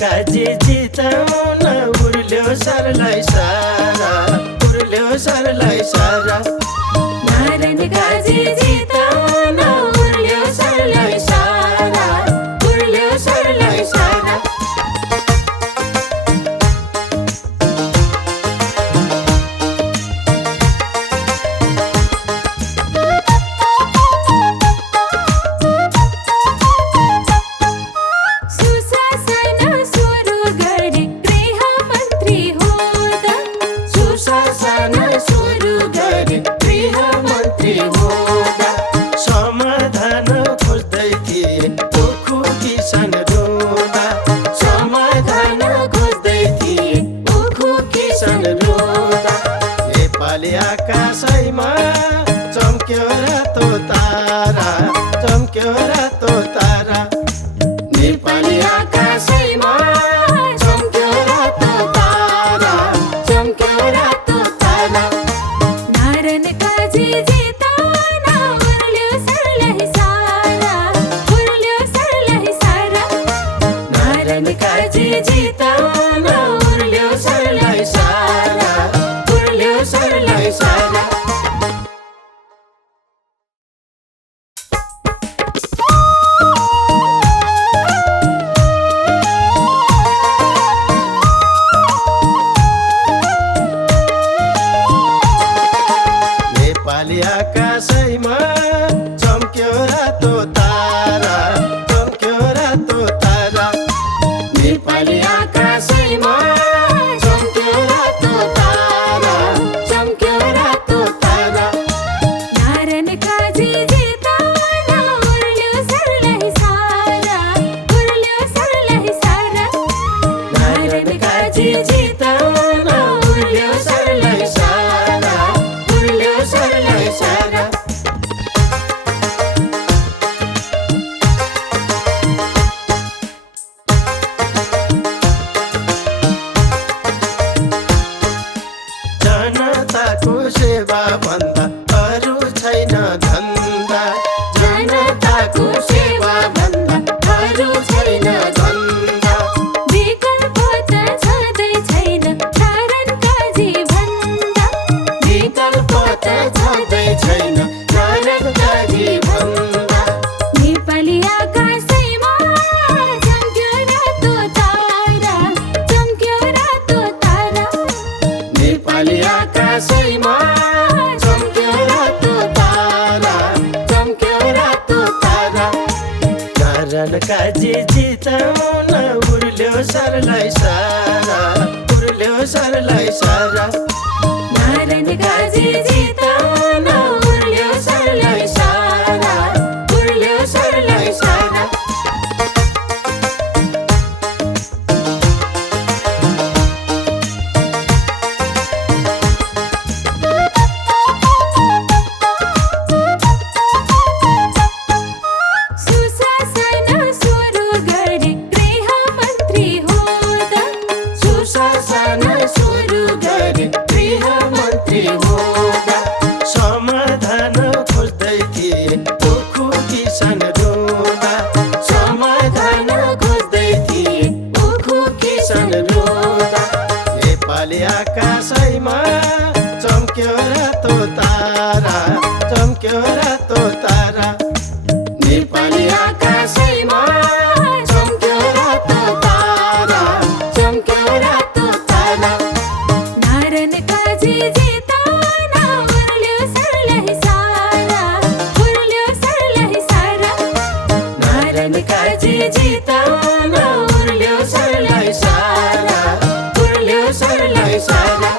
काजी जिताउन उर्ल्यो सरलाई सारा, उर्ल्यो सरलाई सारा। नारायण काजी जिताउन उर्ल्यो सरलाई सारा, उर्ल्यो सरलाई सारा। समाधान खोज्दै थिए उखु किसान रुँदा, समाधान खोज्दै थिए उखु किसान रुँदा। नेपाली आकाशैमा चम्क्यो रातो तारा, चम्क्यो रातो तारा। नेपाली आकाशैमा चम्क्यो रातो तारा, चम्क्यो रातो तारा। नारायण काजी जिताउन उर्ल्यो सरलाई सारा, उर्ल्यो सरलाई सारा। नारायण काजी जिताउन उर्ल्यो सरलाई सारा, उर्ल्यो सरलाई सारा। नेपाली आकाशैमा चम्क्यो रातो तारा, चम्क्यो रातो तारा। नेपाली आकाशैमा चम्क्यो रातो तारा, चम्क्यो रातो तारा। नारायण काजी जिताउन उर्ल्यो सरलाई सारा, उर्ल्यो सरलाई सारा। नारायण काजी जिताउन उर्ल्यो सरलाई सारा, उर्ल्यो सरलाई सारा। जनताको सेवा भन्दा अरू छैन धन्दा, जनताको सेवा भन्दा अरू छैन धन्दा। विकल्प त छँदै छैन नारायण काजी भन्दा, विकल्प त छँदै छैन नारायण काजी भन्दा। नेपाली आकाशैमा चम्क्यो रातो तारा, चम्क्यो रातो तारा। नेपाली आकाशैमा चम्क्यो रातो तारा, चम्क्यो रातो तारा। नारायण काजी जिताउन उर्ल्यो सरलाई सारा, उर्ल्यो सरलाई सारा। नारायण काजी जिताउन उर्ल्यो सरलाई सारा, उर्ल्यो सरलाई सारा। सुशासन सुरु गरे गृहमन्त्री हुँदा, सुशासन सुरु गरे गृहमन्त्री हुँदा। समाधान खोज्दै थिए उखु किसान रुँदा, समाधान खोज्दै थिए उखु किसान रुँदा। नेपाली आकाशैमा चम्क्यो रातो तारा, चम्क्यो रातो तारा। नेपाली आकाशैमा चम्क्यो रातो तारा, चम्क्यो रातो तारा। नारायण काजी जिताउन उर्ल्यो सरलाई सारा, उर्ल्यो सरलाई सारा। नारायण काजी जिताउन उर्ल्यो सरलाई सारा, उर्ल्यो सरलाई सारा।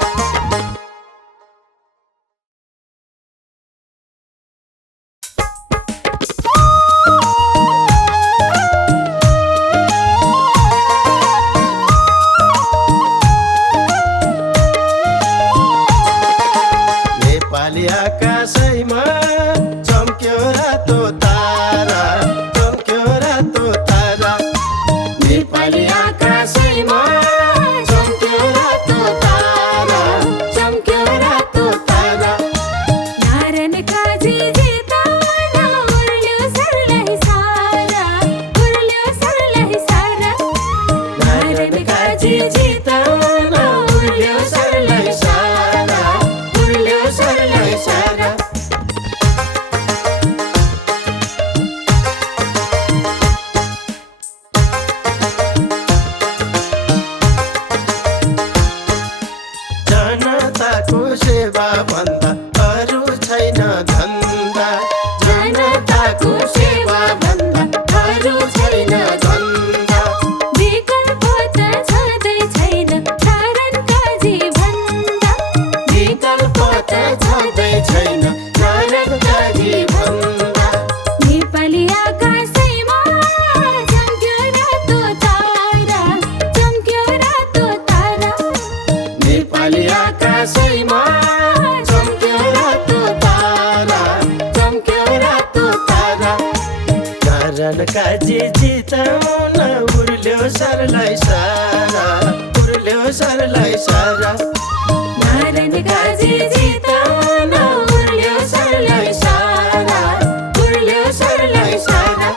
नेपाली आकाशैमा चम्क्यो रातो तारा, चम्क्यो रातो तारा। छैन धन्दा विकल्प त छँदै छैन नारायणका जीवन्दा विकल्प त छँदै छैन नारायणका जीवन्दा नेपाली आकाशैमा चम्क्यो रातो तारा चम्क्यो रातो तारा नेपाली आकाशैमा चम्क्यो रातो तारा चम्क्यो रातो तारा नारायण काजी जिताउन उर्ल्यो सरलाई सारा उर्ल्यो सरलाई सारा नारायण काजी जिताउन उर्ल्यो सरलाई सारा उर्ल्यो सरलाई सारा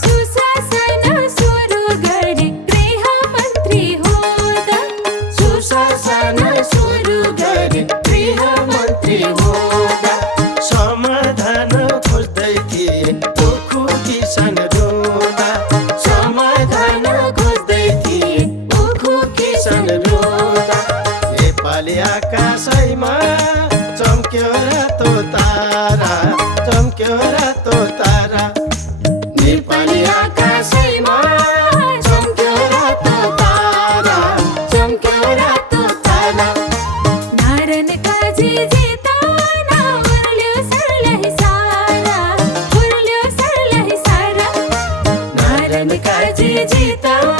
सुशासन सुरु गरे गृहमन्त्री हुँदा सुशासन सुरु गरे गृहमन्त्री हुँदा समाधान खोज्दै थिए दुखु किसान रुँदा समाधान खोज्दै थिए दुखु किसान रुँदा नेपाली आकाशैमा चम्क्यो रातो तारा चम्क्यो रातो तारा नेपाली आकाशैमा चम्क्यो रातो तारा चम्क्यो रातो तारा नारायण काजी जिताउन उर्ल्यो सरलाई सारा उर्ल्यो सरलाई सारा नारायण काजी जिताउन